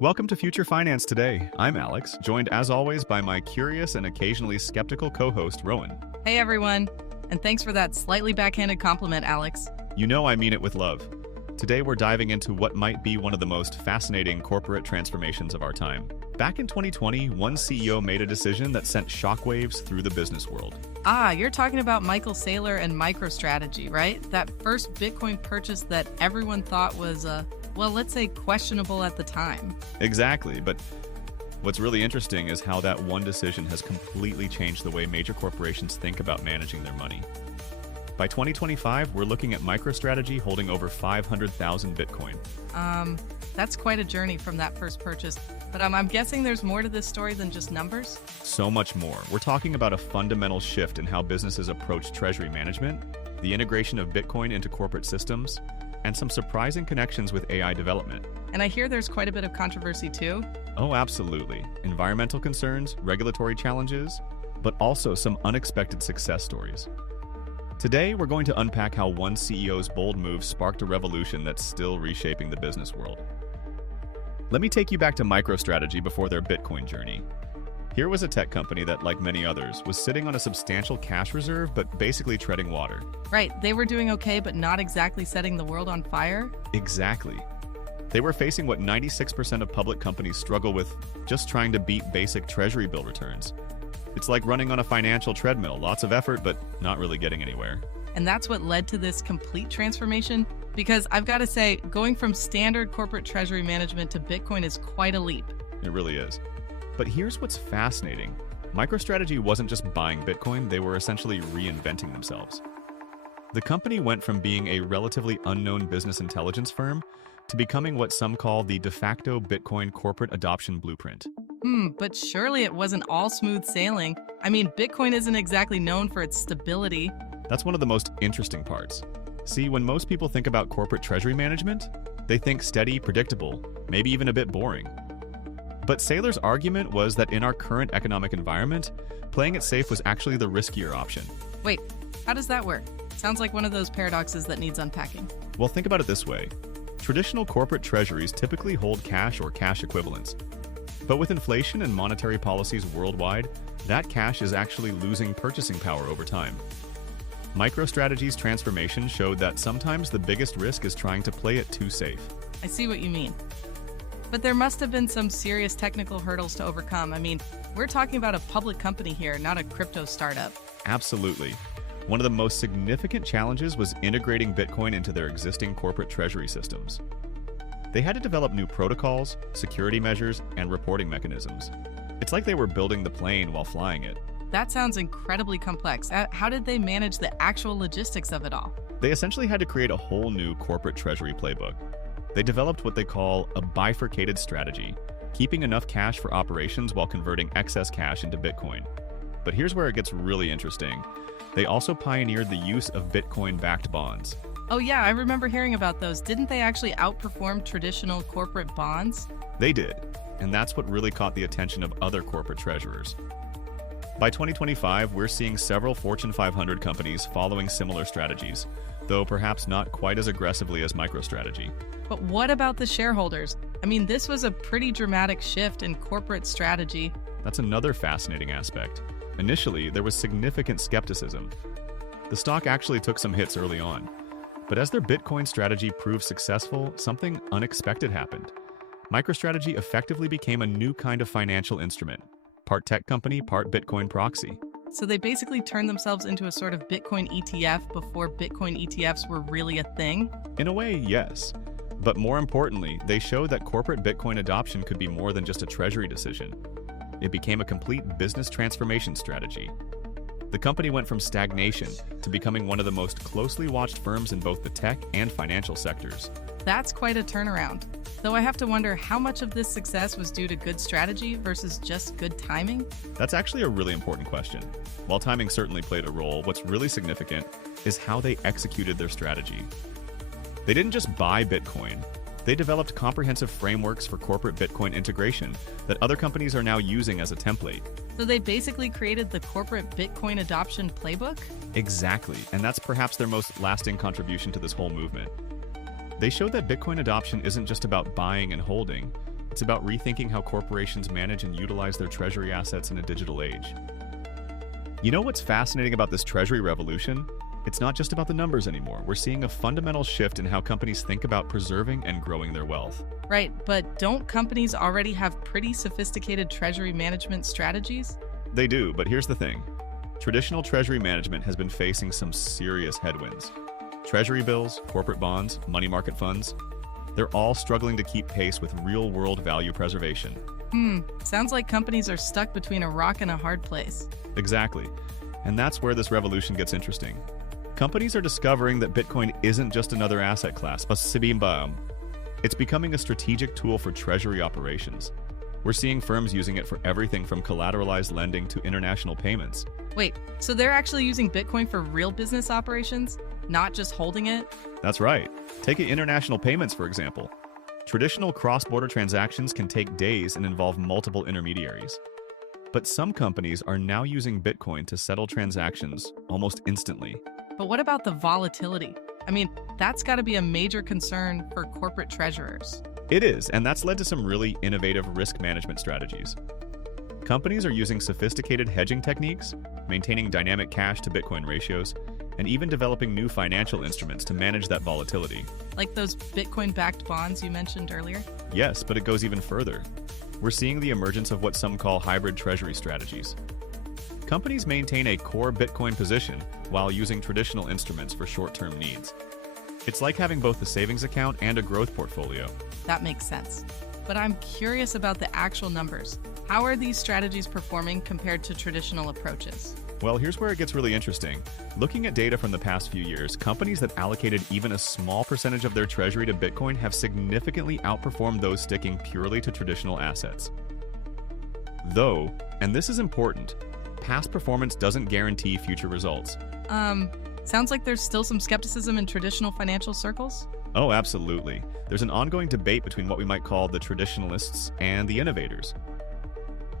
Welcome to Future Finance Today. I'm Alex, joined as always by my curious and occasionally skeptical co-host, Rowan. Hey everyone, and thanks for that slightly backhanded compliment, Alex. You know I mean it with love. Today we're diving into what might be one of the most fascinating corporate transformations of our time. Back in 2020, one CEO made a decision that sent shockwaves through the business world. You're talking about Michael Saylor and MicroStrategy, right? That first Bitcoin purchase that everyone thought was, let's say questionable at the time. Exactly, but what's really interesting is how that one decision has completely changed the way major corporations think about managing their money. By 2025, we're looking at MicroStrategy holding over 500,000 Bitcoin. That's quite a journey from that first purchase, but I'm guessing there's more to this story than just numbers? So much more. We're talking about a fundamental shift in how businesses approach treasury management, the integration of Bitcoin into corporate systems, and some surprising connections with AI development. And I hear there's quite a bit of controversy too. Oh, absolutely. Environmental concerns, regulatory challenges, but also some unexpected success stories. Today, we're going to unpack how one CEO's bold move sparked a revolution that's still reshaping the business world. Let me take you back to MicroStrategy before their Bitcoin journey. Here was a tech company that, like many others, was sitting on a substantial cash reserve, but basically treading water. Right, they were doing okay, but not exactly setting the world on fire? Exactly. They were facing what 96% of public companies struggle with, just trying to beat basic treasury bill returns. It's like running on a financial treadmill, lots of effort, but not really getting anywhere. And that's what led to this complete transformation? Because I've got to say, going from standard corporate treasury management to Bitcoin is quite a leap. It really is. But here's what's fascinating. MicroStrategy wasn't just buying Bitcoin, they were essentially reinventing themselves. The company went from being a relatively unknown business intelligence firm to becoming what some call the de facto Bitcoin corporate adoption blueprint. But surely it wasn't all smooth sailing. I mean, Bitcoin isn't exactly known for its stability. That's one of the most interesting parts. See, when most people think about corporate treasury management, they think steady, predictable, maybe even a bit boring. But Saylor's argument was that in our current economic environment, playing it safe was actually the riskier option. Wait, how does that work? Sounds like one of those paradoxes that needs unpacking. Well, think about it this way. Traditional corporate treasuries typically hold cash or cash equivalents. But with inflation and monetary policies worldwide, that cash is actually losing purchasing power over time. MicroStrategy's transformation showed that sometimes the biggest risk is trying to play it too safe. I see what you mean. But there must have been some serious technical hurdles to overcome. I mean, we're talking about a public company here, not a crypto startup. Absolutely. One of the most significant challenges was integrating Bitcoin into their existing corporate treasury systems. They had to develop new protocols, security measures, and reporting mechanisms. It's like they were building the plane while flying it. That sounds incredibly complex. How did they manage the actual logistics of it all? They essentially had to create a whole new corporate treasury playbook. They developed what they call a bifurcated strategy, keeping enough cash for operations while converting excess cash into Bitcoin. But here's where it gets really interesting. They also pioneered the use of Bitcoin-backed bonds. Oh yeah, I remember hearing about those. Didn't they actually outperform traditional corporate bonds? They did, and that's what really caught the attention of other corporate treasurers. By 2025, we're seeing several Fortune 500 companies following similar strategies, though perhaps not quite as aggressively as MicroStrategy. But what about the shareholders? I mean, this was a pretty dramatic shift in corporate strategy. That's another fascinating aspect. Initially, there was significant skepticism. The stock actually took some hits early on. But as their Bitcoin strategy proved successful, something unexpected happened. MicroStrategy effectively became a new kind of financial instrument, part tech company, part Bitcoin proxy. So they basically turned themselves into a sort of Bitcoin ETF before Bitcoin ETFs were really a thing? In a way, yes. But more importantly, they showed that corporate Bitcoin adoption could be more than just a treasury decision. It became a complete business transformation strategy. The company went from stagnation to becoming one of the most closely watched firms in both the tech and financial sectors. That's quite a turnaround. Though I have to wonder how much of this success was due to good strategy versus just good timing? That's actually a really important question. While timing certainly played a role, what's really significant is how they executed their strategy. They didn't just buy Bitcoin. They developed comprehensive frameworks for corporate Bitcoin integration that other companies are now using as a template. So they basically created the corporate Bitcoin adoption playbook? Exactly, and that's perhaps their most lasting contribution to this whole movement. They showed that Bitcoin adoption isn't just about buying and holding, it's It's about rethinking how corporations manage and utilize their treasury assets in a digital age. You know what's fascinating about this treasury revolution? It's not just about the numbers anymore. We're seeing a fundamental shift in how companies think about preserving and growing their wealth. Right, but don't companies already have pretty sophisticated treasury management strategies? They do, but here's the thing. Traditional treasury management has been facing some serious headwinds. Treasury bills, corporate bonds, money market funds, they're all struggling to keep pace with real-world value preservation. Sounds like companies are stuck between a rock and a hard place. Exactly. And that's where this revolution gets interesting. Companies are discovering that Bitcoin isn't just another asset class. It's becoming a strategic tool for treasury operations. We're seeing firms using it for everything from collateralized lending to international payments. Wait, so they're actually using Bitcoin for real business operations, not just holding it? That's right. Take international payments, for example. Traditional cross-border transactions can take days and involve multiple intermediaries. But some companies are now using Bitcoin to settle transactions almost instantly. But what about the volatility? I mean, that's got to be a major concern for corporate treasurers. It is, and that's led to some really innovative risk management strategies. Companies are using sophisticated hedging techniques, maintaining dynamic cash to Bitcoin ratios, and even developing new financial instruments to manage that volatility. Like those Bitcoin-backed bonds you mentioned earlier? Yes, but it goes even further. We're seeing the emergence of what some call hybrid treasury strategies. Companies maintain a core Bitcoin position while using traditional instruments for short-term needs. It's like having both a savings account and a growth portfolio. That makes sense. But I'm curious about the actual numbers. How are these strategies performing compared to traditional approaches? Well, here's where it gets really interesting. Looking at data from the past few years, companies that allocated even a small percentage of their treasury to Bitcoin have significantly outperformed those sticking purely to traditional assets. Though, and this is important, past performance doesn't guarantee future results. Sounds like there's still some skepticism in traditional financial circles? Oh, absolutely. There's an ongoing debate between what we might call the traditionalists and the innovators.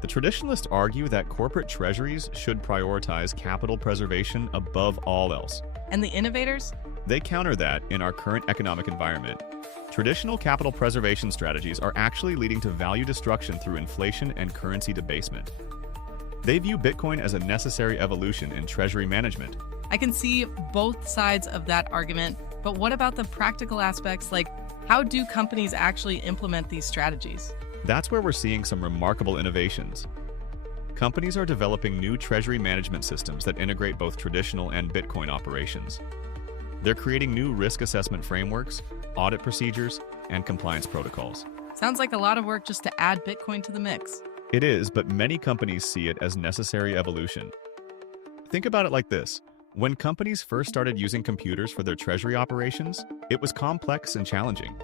The traditionalists argue that corporate treasuries should prioritize capital preservation above all else. And the innovators? They counter that in our current economic environment. Traditional capital preservation strategies are actually leading to value destruction through inflation and currency debasement. They view Bitcoin as a necessary evolution in treasury management. I can see both sides of that argument, but what about the practical aspects, like how do companies actually implement these strategies? That's where we're seeing some remarkable innovations. Companies are developing new treasury management systems that integrate both traditional and Bitcoin operations. They're creating new risk assessment frameworks, audit procedures, and compliance protocols. Sounds like a lot of work just to add Bitcoin to the mix. It is, but many companies see it as necessary evolution. Think about it like this. When companies first started using computers for their treasury operations, it was complex and challenging.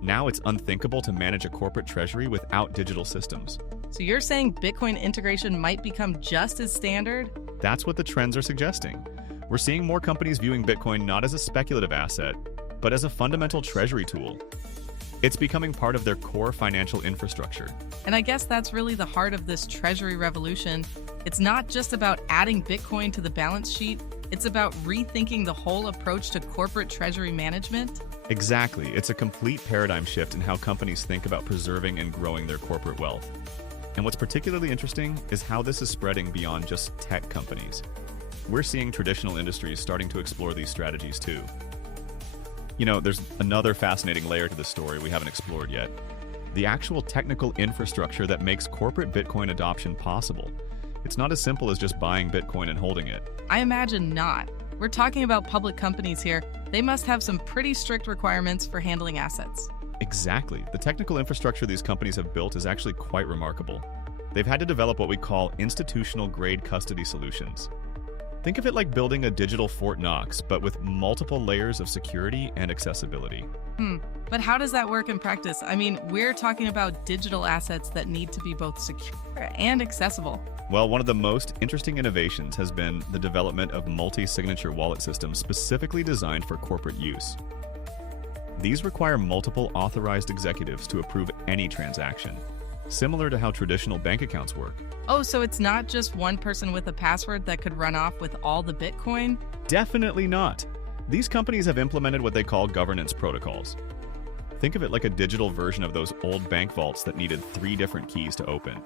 Now it's unthinkable to manage a corporate treasury without digital systems. So you're saying Bitcoin integration might become just as standard? That's what the trends are suggesting. We're seeing more companies viewing Bitcoin not as a speculative asset, but as a fundamental treasury tool. It's becoming part of their core financial infrastructure. And I guess that's really the heart of this treasury revolution. It's not just about adding Bitcoin to the balance sheet, it's about rethinking the whole approach to corporate treasury management. Exactly. It's a complete paradigm shift in how companies think about preserving and growing their corporate wealth. And what's particularly interesting is how this is spreading beyond just tech companies. We're seeing traditional industries starting to explore these strategies too. You know, there's another fascinating layer to the story we haven't explored yet. The actual technical infrastructure that makes corporate Bitcoin adoption possible. It's not as simple as just buying Bitcoin and holding it. I imagine not. We're talking about public companies here. They must have some pretty strict requirements for handling assets. Exactly. The technical infrastructure these companies have built is actually quite remarkable. They've had to develop what we call institutional-grade custody solutions. Think of it like building a digital Fort Knox, but with multiple layers of security and accessibility. But how does that work in practice? I mean, we're talking about digital assets that need to be both secure and accessible. Well, one of the most interesting innovations has been the development of multi-signature wallet systems specifically designed for corporate use. These require multiple authorized executives to approve any transaction, similar to how traditional bank accounts work. Oh, so it's not just one person with a password that could run off with all the Bitcoin? Definitely not. These companies have implemented what they call governance protocols. Think of it like a digital version of those old bank vaults that needed 3 different keys to open.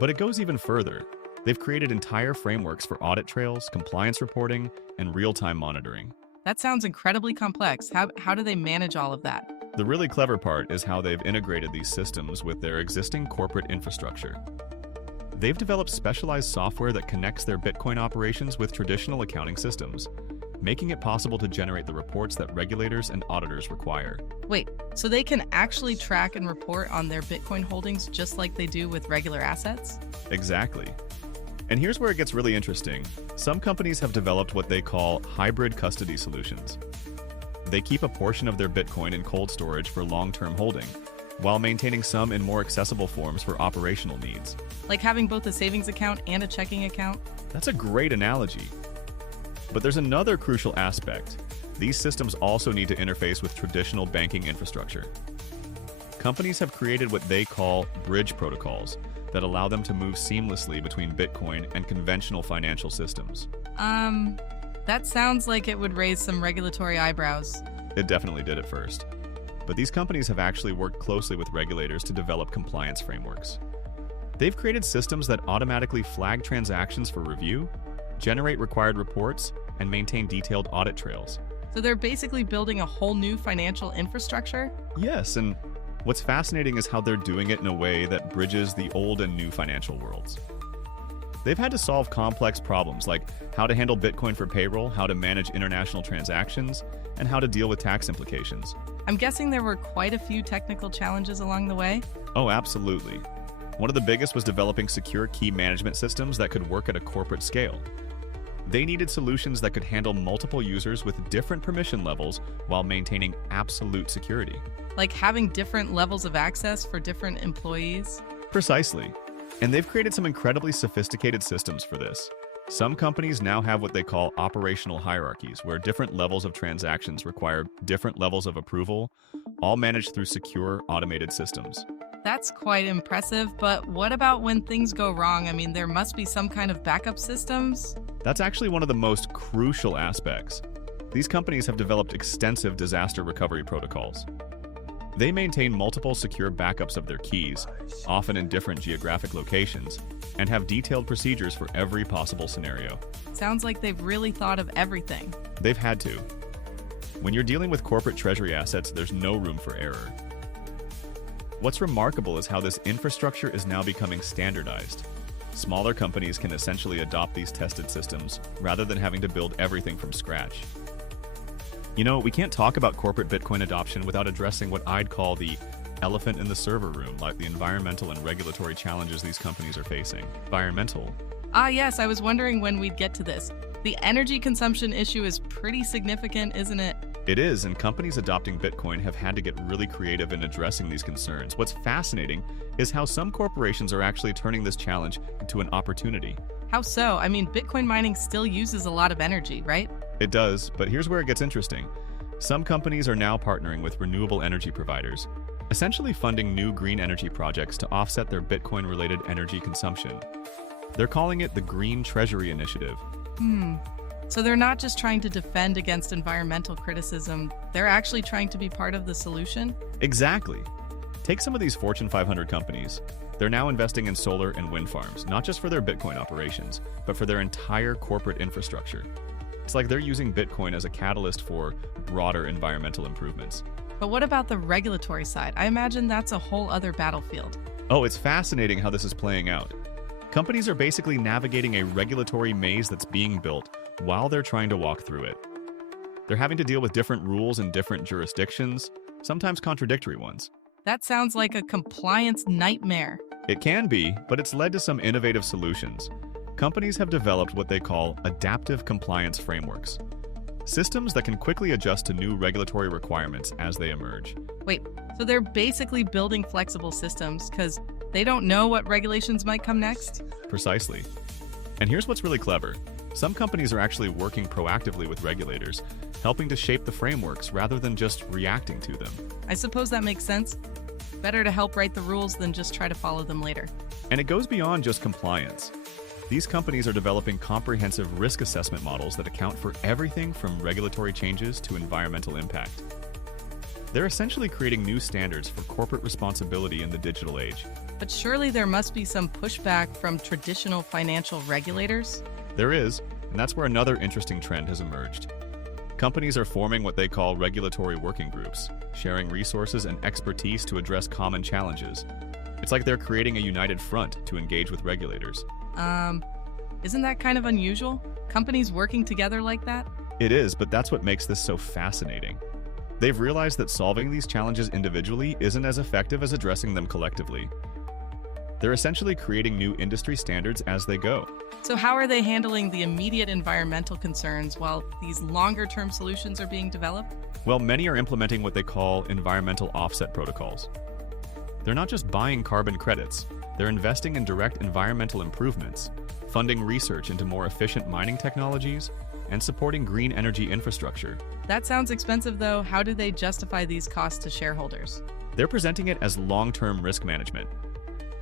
But it goes even further. They've created entire frameworks for audit trails, compliance reporting, and real-time monitoring. That sounds incredibly complex. How do they manage all of that? The really clever part is how they've integrated these systems with their existing corporate infrastructure. They've developed specialized software that connects their Bitcoin operations with traditional accounting systems, making it possible to generate the reports that regulators and auditors require. Wait, so they can actually track and report on their Bitcoin holdings just like they do with regular assets? Exactly. And here's where it gets really interesting. Some companies have developed what they call hybrid custody solutions. They keep a portion of their Bitcoin in cold storage for long-term holding, while maintaining some in more accessible forms for operational needs. Like having both a savings account and a checking account? That's a great analogy. But there's another crucial aspect. These systems also need to interface with traditional banking infrastructure. Companies have created what they call bridge protocols that allow them to move seamlessly between Bitcoin and conventional financial systems. That sounds like it would raise some regulatory eyebrows. It definitely did at first. But these companies have actually worked closely with regulators to develop compliance frameworks. They've created systems that automatically flag transactions for review, generate required reports, and maintain detailed audit trails. So they're basically building a whole new financial infrastructure? Yes, and what's fascinating is how they're doing it in a way that bridges the old and new financial worlds. They've had to solve complex problems like how to handle Bitcoin for payroll, how to manage international transactions, and how to deal with tax implications. I'm guessing there were quite a few technical challenges along the way? Oh, absolutely. One of the biggest was developing secure key management systems that could work at a corporate scale. They needed solutions that could handle multiple users with different permission levels while maintaining absolute security. Like having different levels of access for different employees? Precisely. And they've created some incredibly sophisticated systems for this. Some companies now have what they call operational hierarchies, where different levels of transactions require different levels of approval, all managed through secure, automated systems. That's quite impressive, but what about when things go wrong? I mean, there must be some kind of backup systems? That's actually one of the most crucial aspects. These companies have developed extensive disaster recovery protocols. They maintain multiple secure backups of their keys, often in different geographic locations, and have detailed procedures for every possible scenario. Sounds like they've really thought of everything. They've had to. When you're dealing with corporate treasury assets, there's no room for error. What's remarkable is how this infrastructure is now becoming standardized. Smaller companies can essentially adopt these tested systems rather than having to build everything from scratch. You know, we can't talk about corporate Bitcoin adoption without addressing what I'd call the elephant in the server room, like the environmental and regulatory challenges these companies are facing. Environmental. Ah, yes, I was wondering when we'd get to this. The energy consumption issue is pretty significant, isn't it? It is, and companies adopting Bitcoin have had to get really creative in addressing these concerns. What's fascinating is how some corporations are actually turning this challenge into an opportunity. How so? I mean, Bitcoin mining still uses a lot of energy, right? It does, but here's where it gets interesting. Some companies are now partnering with renewable energy providers, essentially funding new green energy projects to offset their Bitcoin-related energy consumption. They're calling it the Green Treasury Initiative. So they're not just trying to defend against environmental criticism, they're actually trying to be part of the solution? Exactly. Take some of these Fortune 500 companies. They're now investing in solar and wind farms, not just for their Bitcoin operations, but for their entire corporate infrastructure. It's like they're using Bitcoin as a catalyst for broader environmental improvements. But what about the regulatory side? I imagine that's a whole other battlefield. Oh, it's fascinating how this is playing out. Companies are basically navigating a regulatory maze that's being built while they're trying to walk through it. They're having to deal with different rules in different jurisdictions, sometimes contradictory ones. That sounds like a compliance nightmare. It can be, but it's led to some innovative solutions. Companies have developed what they call adaptive compliance frameworks, systems that can quickly adjust to new regulatory requirements as they emerge. Wait, so they're basically building flexible systems because they don't know what regulations might come next? Precisely. And here's what's really clever. Some companies are actually working proactively with regulators, helping to shape the frameworks rather than just reacting to them. I suppose that makes sense. Better to help write the rules than just try to follow them later. And it goes beyond just compliance. These companies are developing comprehensive risk assessment models that account for everything from regulatory changes to environmental impact. They're essentially creating new standards for corporate responsibility in the digital age. But surely there must be some pushback from traditional financial regulators? There is, and that's where another interesting trend has emerged. Companies are forming what they call regulatory working groups, sharing resources and expertise to address common challenges. It's like they're creating a united front to engage with regulators. Isn't that kind of unusual? Companies working together like that? It is, but that's what makes this so fascinating. They've realized that solving these challenges individually isn't as effective as addressing them collectively. They're essentially creating new industry standards as they go. So how are they handling the immediate environmental concerns while these longer-term solutions are being developed? Well, many are implementing what they call environmental offset protocols. They're not just buying carbon credits, they're investing in direct environmental improvements, funding research into more efficient mining technologies, and supporting green energy infrastructure. That sounds expensive, though. How do they justify these costs to shareholders? They're presenting it as long-term risk management.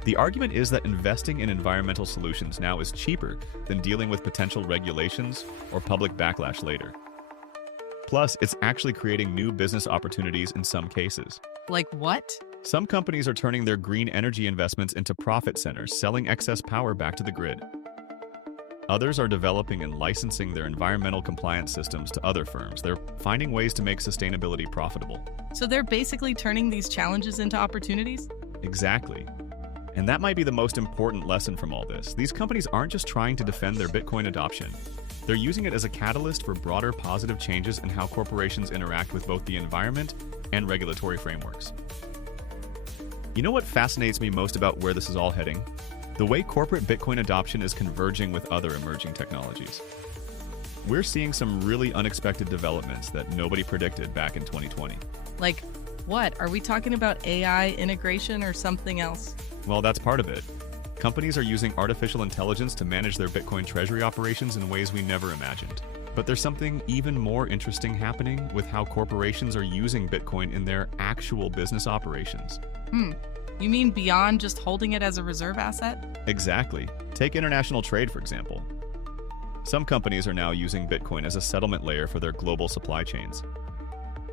The argument is that investing in environmental solutions now is cheaper than dealing with potential regulations or public backlash later. Plus, it's actually creating new business opportunities in some cases. Like what? Some companies are turning their green energy investments into profit centers, selling excess power back to the grid. Others are developing and licensing their environmental compliance systems to other firms. They're finding ways to make sustainability profitable. So they're basically turning these challenges into opportunities? Exactly. And that might be the most important lesson from all this. These companies aren't just trying to defend their Bitcoin adoption. They're using it as a catalyst for broader positive changes in how corporations interact with both the environment and regulatory frameworks. You know what fascinates me most about where this is all heading? The way corporate Bitcoin adoption is converging with other emerging technologies. We're seeing some really unexpected developments that nobody predicted back in 2020. Like what? Are we talking about AI integration or something else? Well, that's part of it. Companies are using artificial intelligence to manage their Bitcoin treasury operations in ways we never imagined. But there's something even more interesting happening with how corporations are using Bitcoin in their actual business operations. You mean beyond just holding it as a reserve asset? Exactly. Take international trade, for example. Some companies are now using Bitcoin as a settlement layer for their global supply chains.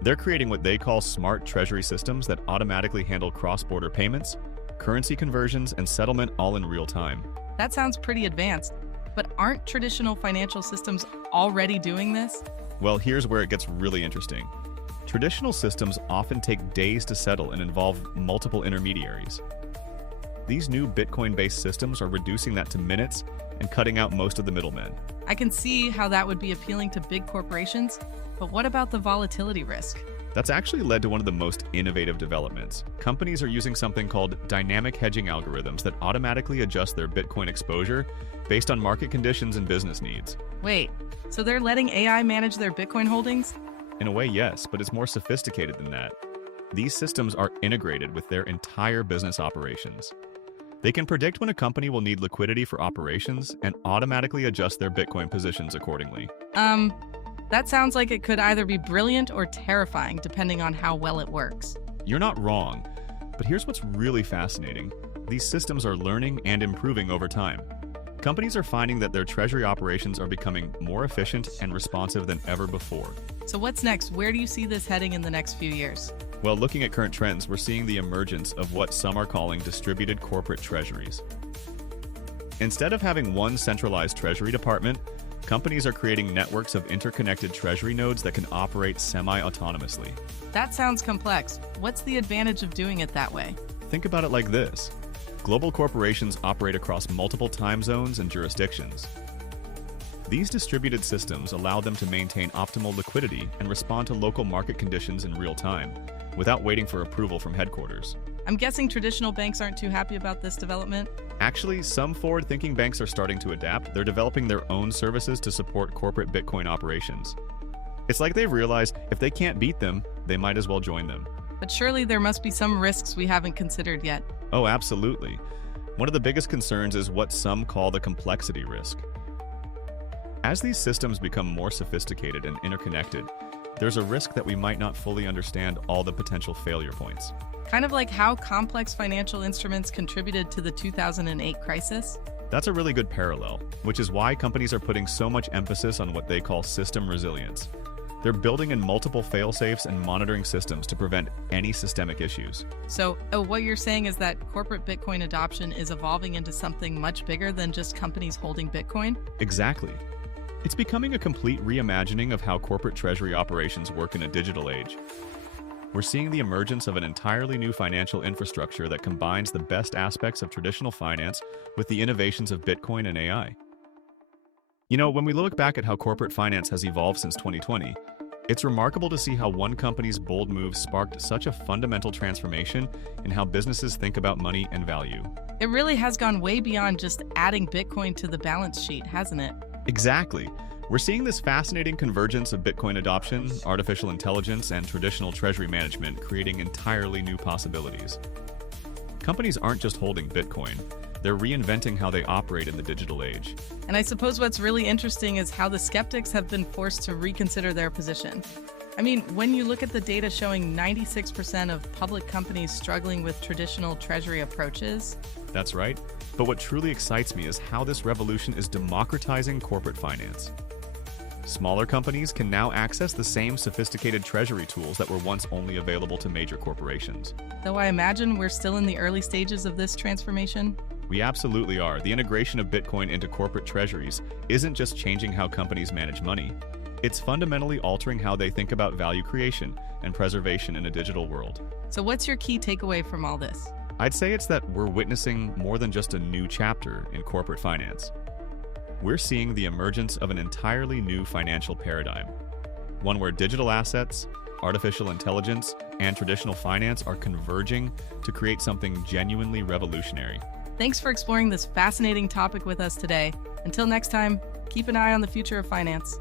They're creating what they call smart treasury systems that automatically handle cross-border payments, currency conversions, and settlement all in real time. That sounds pretty advanced, but aren't traditional financial systems already doing this? Well, here's where it gets really interesting. Traditional systems often take days to settle and involve multiple intermediaries. These new Bitcoin-based systems are reducing that to minutes and cutting out most of the middlemen. I can see how that would be appealing to big corporations, but what about the volatility risk? That's actually led to one of the most innovative developments. Companies are using something called dynamic hedging algorithms that automatically adjust their Bitcoin exposure based on market conditions and business needs. Wait, so they're letting AI manage their Bitcoin holdings? In a way, yes, but it's more sophisticated than that. These systems are integrated with their entire business operations. They can predict when a company will need liquidity for operations and automatically adjust their Bitcoin positions accordingly. That sounds like it could either be brilliant or terrifying, depending on how well it works. You're not wrong, but here's what's really fascinating. These systems are learning and improving over time. Companies are finding that their treasury operations are becoming more efficient and responsive than ever before. So what's next? Where do you see this heading in the next few years? Well, looking at current trends, we're seeing the emergence of what some are calling distributed corporate treasuries. Instead of having one centralized treasury department, companies are creating networks of interconnected treasury nodes that can operate semi-autonomously. That sounds complex. What's the advantage of doing it that way? Think about it like this. Global corporations operate across multiple time zones and jurisdictions. These distributed systems allow them to maintain optimal liquidity and respond to local market conditions in real time, without waiting for approval from headquarters. I'm guessing traditional banks aren't too happy about this development. Actually, some forward-thinking banks are starting to adapt. They're developing their own services to support corporate Bitcoin operations. It's like they've realized if they can't beat them, they might as well join them. But surely there must be some risks we haven't considered yet. Oh, absolutely. One of the biggest concerns is what some call the complexity risk. As these systems become more sophisticated and interconnected, there's a risk that we might not fully understand all the potential failure points. Kind of like how complex financial instruments contributed to the 2008 crisis? That's a really good parallel, which is why companies are putting so much emphasis on what they call system resilience. They're building in multiple fail-safes and monitoring systems to prevent any systemic issues. So, what you're saying is that corporate Bitcoin adoption is evolving into something much bigger than just companies holding Bitcoin? Exactly. It's becoming a complete reimagining of how corporate treasury operations work in a digital age. We're seeing the emergence of an entirely new financial infrastructure that combines the best aspects of traditional finance with the innovations of Bitcoin and AI. When we look back at how corporate finance has evolved since 2020, it's remarkable to see how one company's bold move sparked such a fundamental transformation in how businesses think about money and value. It really has gone way beyond just adding Bitcoin to the balance sheet, hasn't it? Exactly. We're seeing this fascinating convergence of Bitcoin adoption, artificial intelligence, and traditional treasury management, creating entirely new possibilities. Companies aren't just holding Bitcoin, they're reinventing how they operate in the digital age. And I suppose what's really interesting is how the skeptics have been forced to reconsider their position. I mean, when you look at the data showing 96% of public companies struggling with traditional treasury approaches. That's right. But what truly excites me is how this revolution is democratizing corporate finance. Smaller companies can now access the same sophisticated treasury tools that were once only available to major corporations. Though I imagine we're still in the early stages of this transformation. We absolutely are. The integration of Bitcoin into corporate treasuries isn't just changing how companies manage money. It's fundamentally altering how they think about value creation and preservation in a digital world. So what's your key takeaway from all this? I'd say it's that we're witnessing more than just a new chapter in corporate finance. We're seeing the emergence of an entirely new financial paradigm, one where digital assets, artificial intelligence, and traditional finance are converging to create something genuinely revolutionary. Thanks for exploring this fascinating topic with us today. Until next time, keep an eye on the future of finance.